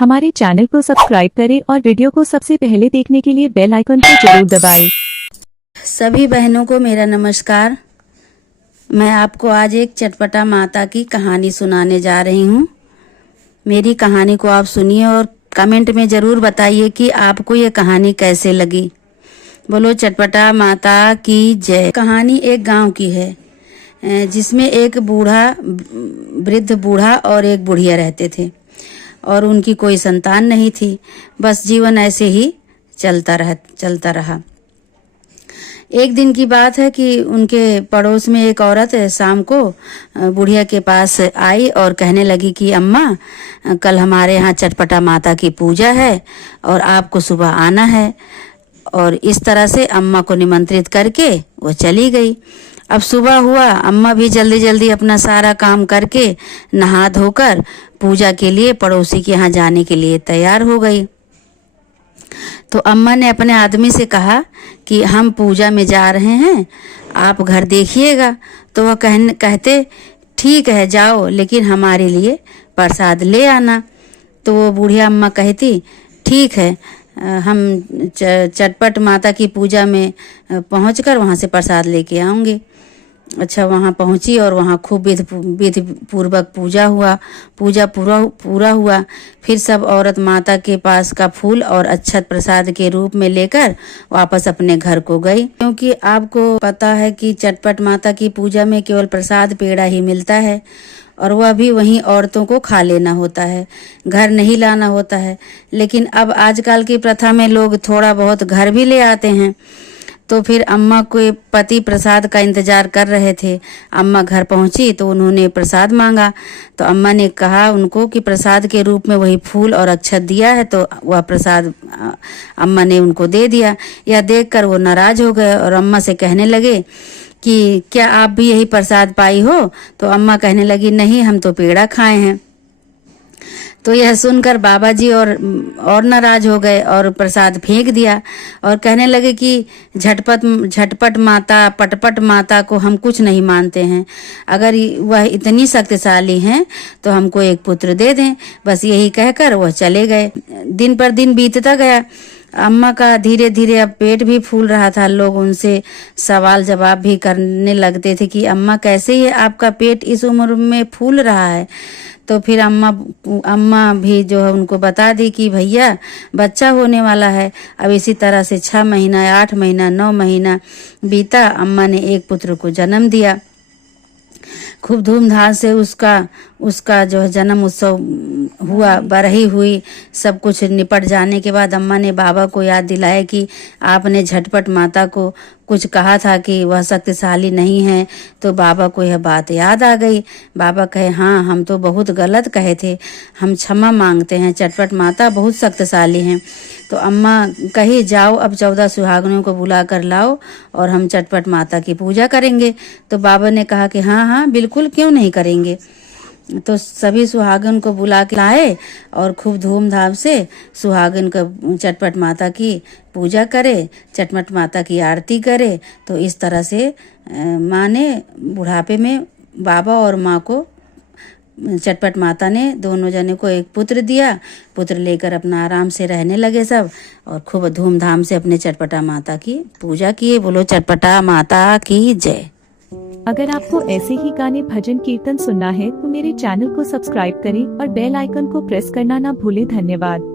हमारे चैनल को सब्सक्राइब करें और वीडियो को सबसे पहले देखने के लिए बेल आइकन को जरूर दबाएं। सभी बहनों को मेरा नमस्कार। मैं आपको आज एक चटपटा माता की कहानी सुनाने जा रही हूँ। मेरी कहानी को आप सुनिए और कमेंट में ज़रूर बताइए कि आपको ये कहानी कैसे लगी। बोलो चटपटा माता की जय। कहानी एक गांव की है जिसमें एक वृद्ध बूढ़ा और एक बुढ़िया रहते थे और उनकी कोई संतान नहीं थी। बस जीवन ऐसे ही चलता रहा। एक दिन की बात है कि उनके पड़ोस में एक औरत शाम को बुढ़िया के पास आई और कहने लगी कि अम्मा, कल हमारे यहाँ चटपटा माता की पूजा है और आपको सुबह आना है। और इस तरह से अम्मा को निमंत्रित करके वो चली गई। अब सुबह हुआ, अम्मा भी जल्दी जल्दी अपना सारा काम करके नहा धोकर पूजा के लिए पड़ोसी के यहाँ जाने के लिए तैयार हो गई। तो अम्मा ने अपने आदमी से कहा कि हम पूजा में जा रहे हैं, आप घर देखिएगा। तो वह कहते ठीक है जाओ, लेकिन हमारे लिए प्रसाद ले आना। तो वो बूढ़िया अम्मा कहती ठीक है, हम चटपट माता की पूजा में पहुंचकर वहां से प्रसाद लेके आऊँगी। अच्छा, वहाँ पहुँची और वहाँ खूब विधि पूर्वक पूजा हुआ। पूजा पूरा हुआ। फिर सब औरत माता के पास का फूल और अक्षत प्रसाद के रूप में लेकर वापस अपने घर को गई। क्योंकि आपको पता है कि चटपट माता की पूजा में केवल प्रसाद पेड़ा ही मिलता है और वह भी वहीं औरतों को खा लेना होता है, घर नहीं लाना होता है। लेकिन अब आजकल की प्रथा में लोग थोड़ा बहुत घर भी ले आते हैं। तो फिर अम्मा के पति प्रसाद का इंतजार कर रहे थे। अम्मा घर पहुंची तो उन्होंने प्रसाद मांगा। तो अम्मा ने कहा उनको कि प्रसाद के रूप में वही फूल और अक्षत दिया है। तो वह प्रसाद अम्मा ने उनको दे दिया। यह देखकर वो नाराज हो गए और अम्मा से कहने लगे कि क्या आप भी यही प्रसाद पाई हो? तो अम्मा कहने लगी नहीं, हम तो पेड़ा खाए हैं। तो यह सुनकर बाबा जी और नाराज हो गए और प्रसाद फेंक दिया और कहने लगे कि झटपट माता, पटपट माता को हम कुछ नहीं मानते हैं। अगर वह इतनी शक्तिशाली हैं तो हमको एक पुत्र दे दें। बस यही कहकर वह चले गए। दिन पर दिन बीतता गया। अम्मा का धीरे धीरे अब पेट भी फूल रहा था। लोग उनसे सवाल जवाब भी करने लगते थे कि अम्मा कैसे ये आपका पेट इस उम्र में फूल रहा है? तो फिर अम्मा भी जो है उनको बता दी कि भैया बच्चा होने वाला है। अब इसी तरह से 6 महीना, 8 महीना, 9 महीना बीता। अम्मा ने एक पुत्र को जन्म दिया। खूब धूमधाम से उसका जो है जन्म उत्सव हुआ, बरही हुई। सब कुछ निपट जाने के बाद अम्मा ने बाबा को याद दिलाया कि आपने झटपट माता को कुछ कहा था कि वह शक्तिशाली नहीं है। तो बाबा को यह बात याद आ गई। बाबा कहे हाँ, हम तो बहुत गलत कहे थे, हम क्षमा मांगते हैं, चटपट माता बहुत शक्तिशाली हैं। तो अम्मा कही जाओ, अब 14 सुहागनों को बुला कर लाओ और हम चटपट माता की पूजा करेंगे। तो बाबा ने कहा कि हाँ हाँ बिल्कुल, क्यों नहीं करेंगे। तो सभी सुहागन को बुला के लाए और खूब धूमधाम से सुहागन का चटपट माता की पूजा करे, चटपट माता की आरती करे। तो इस तरह से माँ ने बुढ़ापे में बाबा और माँ को, चटपट माता ने दोनों जने को एक पुत्र दिया। पुत्र लेकर अपना आराम से रहने लगे सब और खूब धूमधाम से अपने चटपटा माता की पूजा किए। बोलो चटपटा माता की जय। अगर आपको ऐसे ही गाने, भजन, कीर्तन सुनना है तो मेरे चैनल को सब्सक्राइब करें और बेल आइकन को प्रेस करना ना भूलें। धन्यवाद।